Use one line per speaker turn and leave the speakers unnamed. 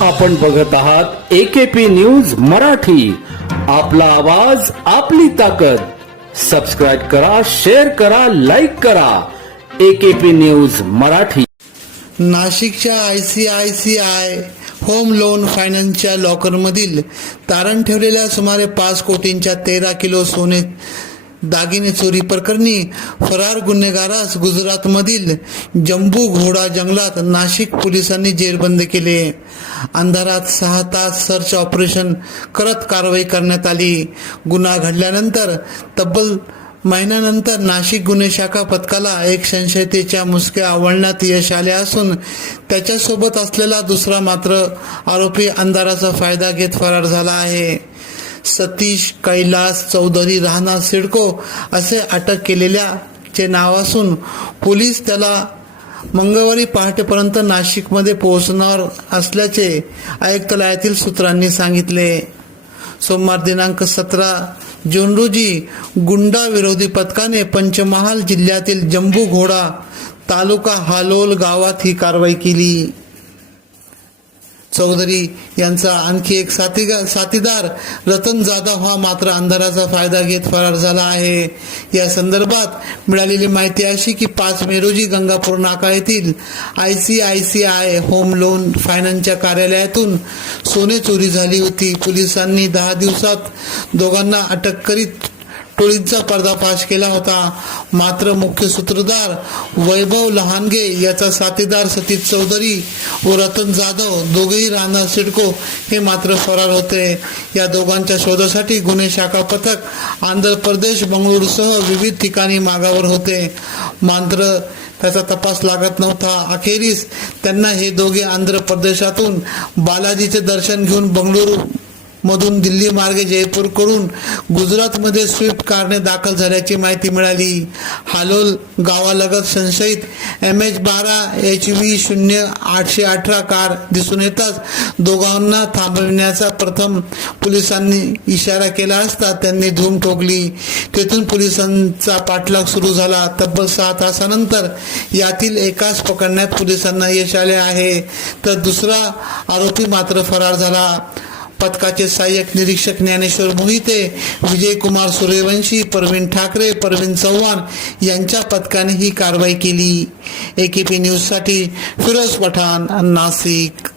आपण बघत आहात एकेपी न्यूज मराठी. आपला आवाज आपली ताकद. सबस्क्राईब करा शेअर करा लाईक करा. AKP news Marathi.
नाशिकच्या I C I C I home loan फायनान्सच्या लॉकरमधील तारण ठेवलेल्या सुमारे पाच कोटींच्या तेरा किलो सोने दागिने चोरी प्रकरणी फरार गुन्हेगारास गुजरातमधील जम्बू घोडा जंगलात नाशिक पोलिसांनी जेरबंद केले. अंधारात सहा तास सर्च ऑपरेशन करत कारवाई करण्यात आली. गुन्हा घडल्यानंतर तब्बल महिन्यानंतर नाशिक गुन्हे शाखा पथकाला एक संशयतेच्या मुसक्या आवळण्यात यश आले असून त्याच्यासोबत असलेला दुसरा मात्र आरोपी अंधाराचा फायदा घेत फरार झाला आहे. सतीश कैलास चौधरी राहणार सिडको असे अटक केलेल्या चे नाव असून पोलीस त्याला मंगळवारी पहाटेपर्यंत नाशिकमध्ये पोहोचणार असल्याचे आयुक्तालयातील सूत्रांनी सांगितले. सोमवार दिनांक सतरा जून रोजी गुंडा विरोधी पथकाने पंचमहाल जिल्ह्यातील जम्बू घोडा तालुका हालोल गावात ही कारवाई केली. चौधरी यांचा आणखी एक साथीगा साथीदार रतन जाधव हा मात्र अंधाराचा फायदा घेत फरार झाला आहे. या संदर्भात मिळालेली माहिती अशी की पाच मे रोजी गंगापूर नाका येथील I C I C I home loan फायनान्सच्या कार्यालयातून सोने चोरी झाली होती. पोलिसांनी दहा दिवसात दोघांना अटक करीत टोळीचा पर्दाफाश केला होता. मात्र मुख्य सूत्रधार वैभव लहानगे याचा साथीदार सतीश चौधरी व रतन जाधव दोघेही राहणार सिडको हे मात्र फरार होते. या दोघांच्या शोधासाठी गुन्हे शाखा पथक आंध्र प्रदेश बंगळुरूसह विविध ठिकाणी मागावर होते. मात्र त्याचा तपास लागत नव्हता. अखेरीस त्यांना हे दोघे आंध्र प्रदेशातून बालाजीचे दर्शन घेऊन बंगळुरू मधून दिल्ली मार्गे जयपूरकडून गुजरातमध्ये स्विफ्ट कारने दाखल झाल्याची माहिती मिळाली. हालोल गावालगत संशयित एम एच बारा एच व्ही शून्य आठशे अठरा कार दिसून येताच दोघांना थांबविण्याचा प्रथम पोलिसांनी इशारा केला असता त्यांनी धूम ठोकली. तेथून पोलिसांचा पाठलाग सुरू झाला. तब्बल सहा तासानंतर यातील एकाच पकडण्यात पोलिसांना यश आले आहे. तर दुसरा आरोपी मात्र फरार झाला. पथकाचे सहाय्यक निरीक्षक ज्ञानेश्वर मोहिते विजयकुमार सूर्यवंशी परवीन ठाकरे परवीन चव्हाण यांच्या पथकाने ही कारवाई केली. एकेपी न्यूजसाठी फिरोज पठाण नाशिक.